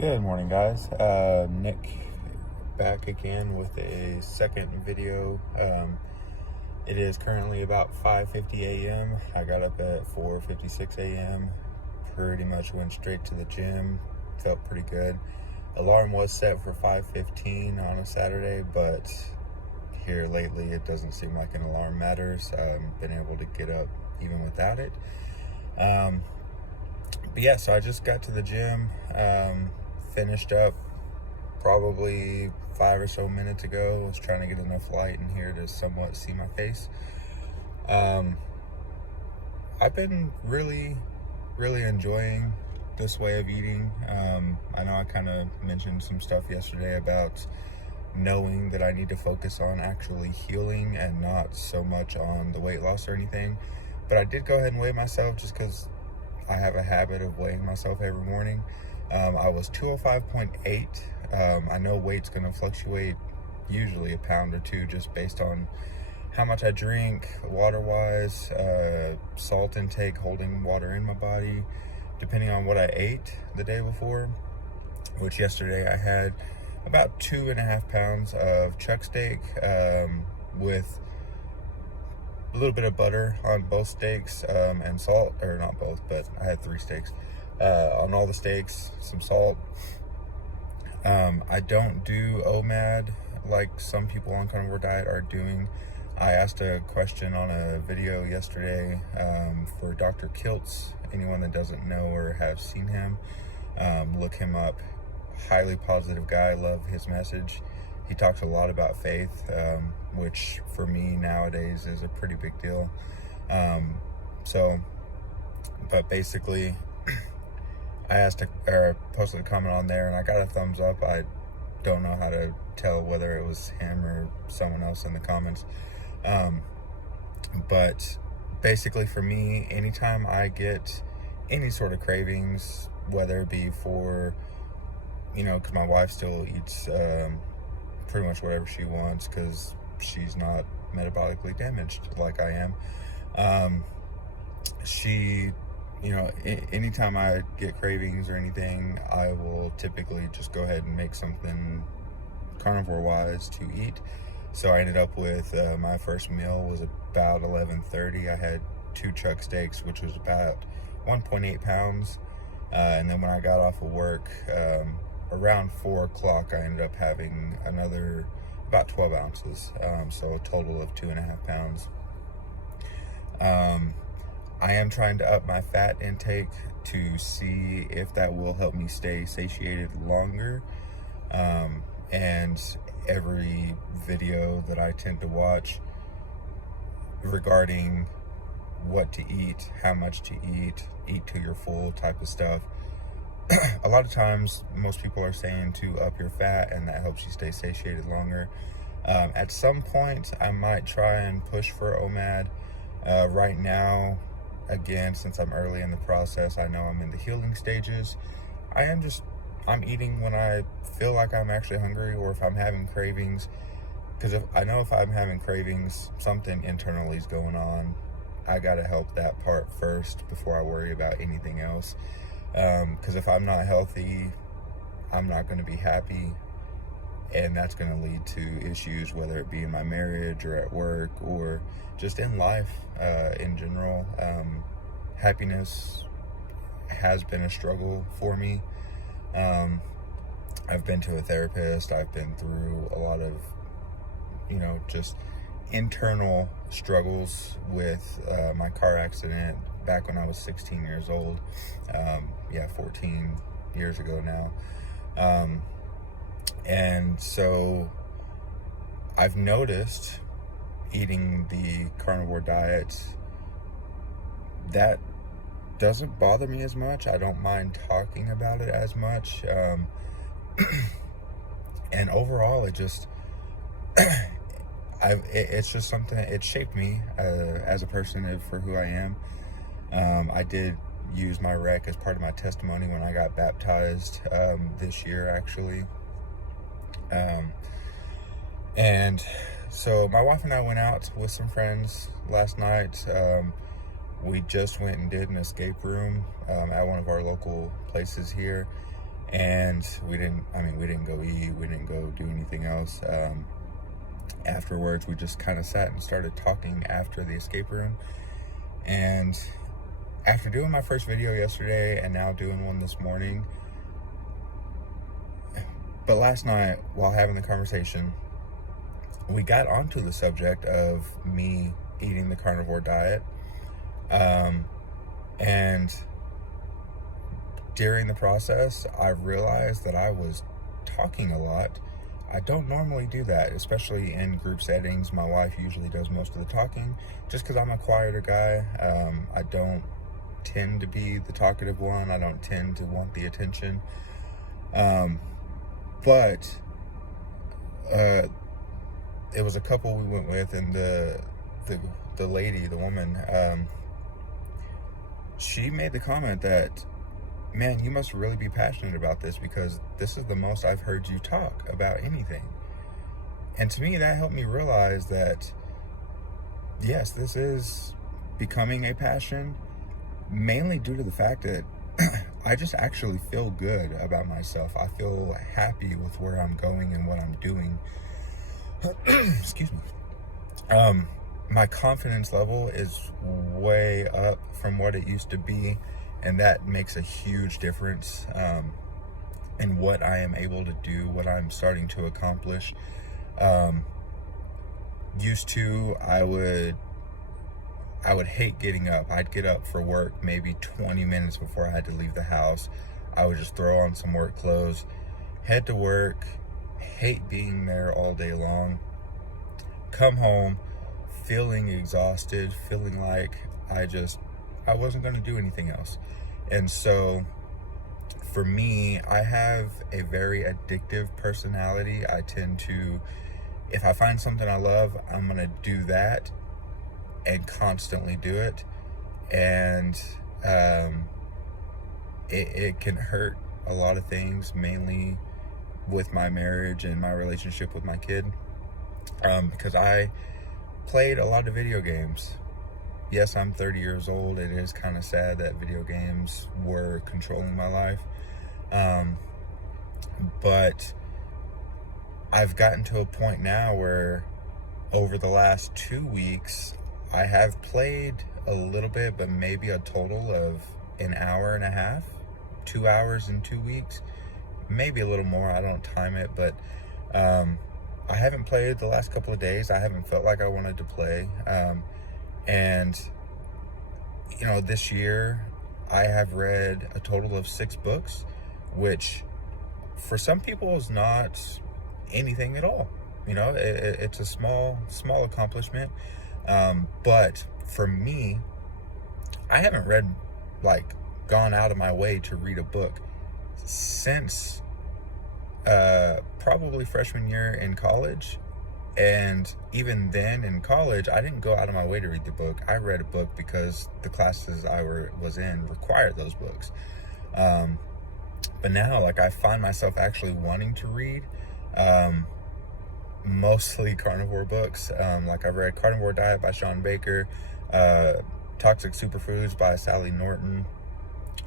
Good morning, guys. Nick back again with a second video. It is currently about 5:50 a.m. I got up at 4:56 a.m. Pretty much went straight to the gym. Felt pretty good. Alarm was set for 5:15 on a Saturday, but here lately it doesn't seem like an alarm matters. I've been able to get up even without it. But yeah, so I just got to the gym, finished up probably 5 or so minutes ago. I was trying to get enough light in here to somewhat see my face. I've been really enjoying this way of eating. I know I kind of mentioned some stuff yesterday about knowing that I need to focus on actually healing and not so much on the weight loss or anything. But I did go ahead and weigh myself just because I have a habit of weighing myself every morning. I was 205.8. I know weight's going to fluctuate usually a pound or two just based on how much I drink water-wise, salt intake, holding water in my body, depending on what I ate the day before, which yesterday I had about 2.5 pounds of chuck steak with a little bit of butter on both steaks, and salt, or not both, but I had 3 steaks. On all the steaks, some salt. I don't do OMAD like some people on carnivore diet are doing. I asked a question on a video yesterday for Dr. Kiltz. Anyone that doesn't know or have seen him, look him up. Highly positive guy, love his message. He talks a lot about faith, which for me nowadays is a pretty big deal. But basically, I posted a comment on there and I got a thumbs up. I don't know how to tell whether it was him or someone else in the comments. But basically for me, anytime I get any sort of cravings, whether it be for, because my wife still eats pretty much whatever she wants because she's not metabolically damaged like I am. Anytime I get cravings or anything, I will typically just go ahead and make something carnivore wise to eat. So I ended up with my first meal was about 11:30. I had 2 chuck steaks, which was about 1.8 pounds. And then when I got off of work, around 4 o'clock, I ended up having another about 12 ounces. So a total of 2.5 pounds. I am trying to up my fat intake to see if that will help me stay satiated longer. And every video that I tend to watch regarding what to eat, how much to eat till you're full type of stuff, a lot of times most people are saying to up your fat and that helps you stay satiated longer. At some point I might try and push for OMAD. Right now, again, since I'm early in the process, I know I'm in the healing stages. I'm eating when I feel like I'm actually hungry or if I'm having cravings, because if I'm having cravings, something internally is going on. I gotta help that part first before I worry about anything else. Because if I'm not healthy, I'm not going to be happy, and that's going to lead to issues, whether it be in my marriage or at work or just in life in general. Happiness has been a struggle for me. I've been to a therapist. I've been through a lot of, just internal struggles with my car accident back when I was 16 years old. 14 years ago now. And so I've noticed eating the carnivore diet, that doesn't bother me as much. I don't mind talking about it as much. And overall, it just, it's just something, it shaped me as a person for who I am. I did use my wreck as part of my testimony when I got baptized this year, actually. And so my wife and I went out with some friends last night. We just went and did an escape room at one of our local places here. and we didn't go eat, we didn't go do anything else. Afterwards, we just kind of sat and started talking after the escape room. And after doing my first video yesterday and now doing one this morning, but last night while having the conversation, we got onto the subject of me eating the carnivore diet. And during the process, I realized that I was talking a lot. I don't normally do that, especially in group settings. My wife usually does most of the talking, just because I'm a quieter guy. I don't tend to be the talkative one. I don't tend to want the attention. But it was a couple we went with, and the lady, the woman, she made the comment that, man, you must really be passionate about this, because this is the most I've heard you talk about anything. And to me, that helped me realize that, yes, this is becoming a passion, mainly due to the fact that I just actually feel good about myself. I feel happy with where I'm going and what I'm doing. Excuse me. My confidence level is way up from what it used to be, and that makes a huge difference in what I am able to do, what I'm starting to accomplish. Used to, I would hate getting up. I'd get up for work maybe 20 minutes before I had to leave the house. I would just throw on some work clothes, head to work, hate being there all day long, come home feeling exhausted, feeling like I wasn't going to do anything else. And so for me, I have a very addictive personality. I tend to, if I find something I love, I'm going to do that and constantly do it. And it can hurt a lot of things, mainly with my marriage and my relationship with my kid, because I played a lot of video games. Yes, I'm 30 years old. It is kind of sad that video games were controlling my life. But I've gotten to a point now where over the last 2 weeks, I have played a little bit, but maybe a total of an hour and a half, 2 hours in 2 weeks, maybe a little more. I don't time it, but I haven't played the last couple of days. I haven't felt like I wanted to play. And, you know, this year I have read a total of 6 books, which for some people is not anything at all. You know, it's a small accomplishment. But for me, I haven't gone out of my way to read a book since probably freshman year in college. And even then in college, I didn't go out of my way to read the book. I read a book because the classes I was in required those books. But now, I find myself actually wanting to read mostly carnivore books. I've read Carnivore Diet by Sean Baker, Toxic Superfoods by Sally Norton,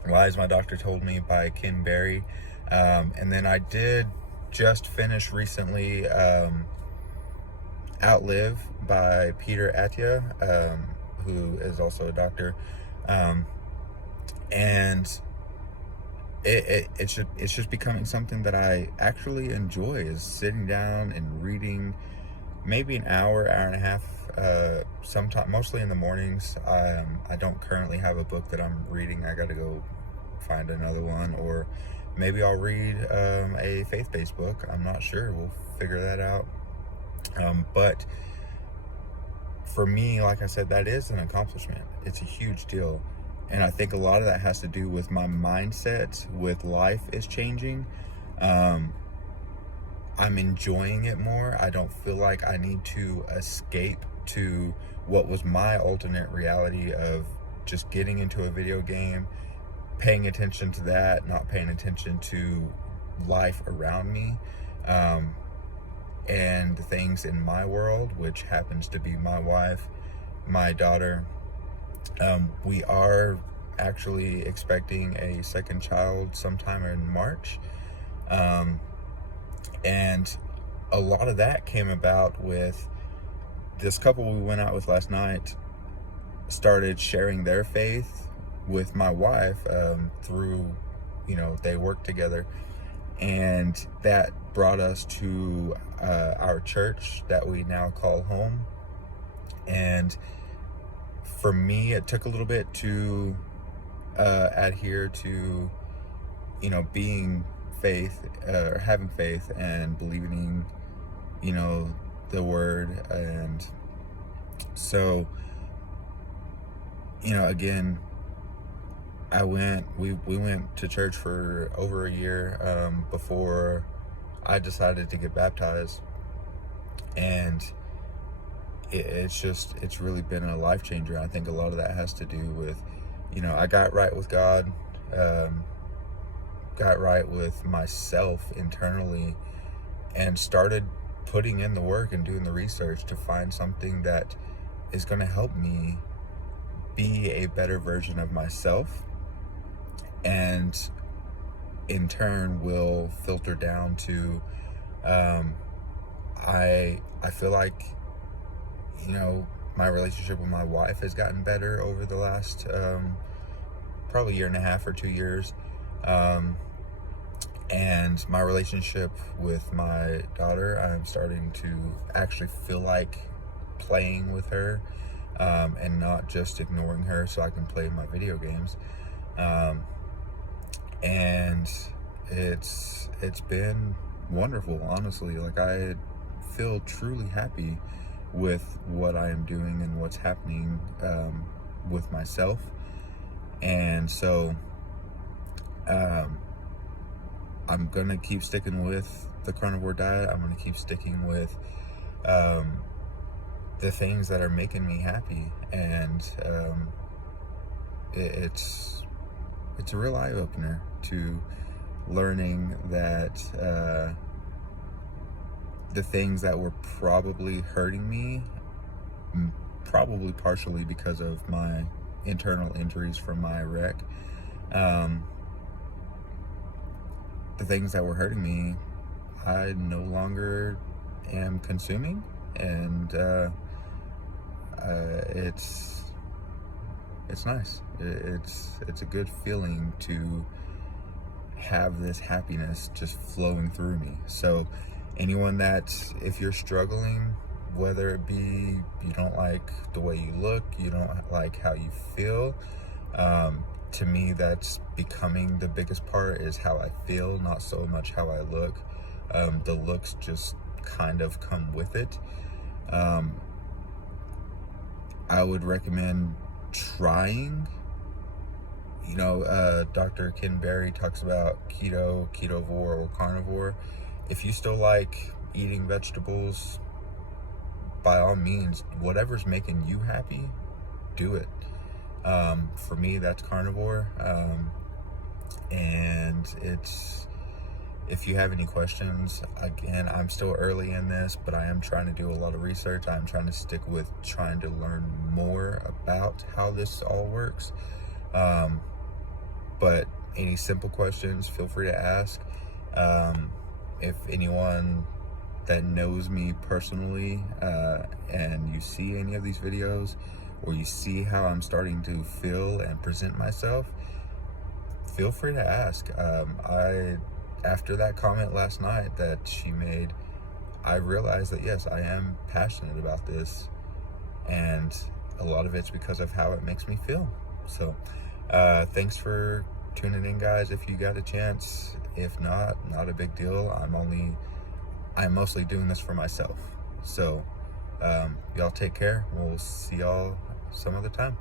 Lies My Doctor Told Me by Ken Berry. And then I did just finish recently Outlive by Peter Attia, who is also a doctor. And it's just becoming something that I actually enjoy, is sitting down and reading maybe an hour and a half, sometime, mostly in the mornings. I don't currently have a book that I'm reading. I got to go find another one, or maybe I'll read a faith-based book. I'm not sure. We'll figure that out. But for me, like I said, that is an accomplishment. It's a huge deal. And I think a lot of that has to do with my mindset with life is changing. I'm enjoying it more. I don't feel like I need to escape to what was my alternate reality of just getting into a video game, paying attention to that, not paying attention to life around me, and the things in my world, which happens to be my wife, my daughter. We are actually expecting a second child sometime in March. And a lot of that came about with this couple we went out with last night started sharing their faith with my wife through, they work together. And that brought us to our church that we now call home. And for me, it took a little bit to adhere to, being faith, or having faith and believing, the word. And so, again, we went to church for over a year before I decided to get baptized. And it's really been a life changer. I think a lot of that has to do with, I got right with God, got right with myself internally, and started putting in the work and doing the research to find something that is going to help me be a better version of myself, and in turn will filter down to I feel like my relationship with my wife has gotten better over the last probably year and a half or 2 years, and my relationship with my daughter, I'm starting to actually feel like playing with her, and not just ignoring her so I can play my video games. And it's been wonderful, honestly. Like, I feel truly happy with what I am doing and what's happening with myself. And so I'm gonna keep sticking with the carnivore diet. I'm gonna keep sticking with the things that are making me happy. And it's a real eye-opener to learning that the things that were probably hurting me, probably partially because of my internal injuries from my wreck, the things that were hurting me, I no longer am consuming. And it's nice. It's a good feeling to have this happiness just flowing through me. So anyone that, if you're struggling, whether it be you don't like the way you look, you don't like how you feel, to me that's becoming the biggest part, is how I feel, not so much how I look. The looks just kind of come with it. I would recommend trying. Dr. Ken Berry talks about keto, ketovore, or carnivore. If you still like eating vegetables, by all means, whatever's making you happy, do it. For me, that's carnivore. And if you have any questions, again, I'm still early in this, but I am trying to do a lot of research. I'm trying to stick with trying to learn more about how this all works. But any simple questions, feel free to ask. If anyone that knows me personally, and you see any of these videos, or you see how I'm starting to feel and present myself, feel free to ask. After that comment last night that she made, I realized that yes, I am passionate about this, and a lot of it's because of how it makes me feel. So thanks for tuning in, guys. If you got a chance, if not a big deal. I'm mostly doing this for myself. So y'all take care. We'll see y'all some other time.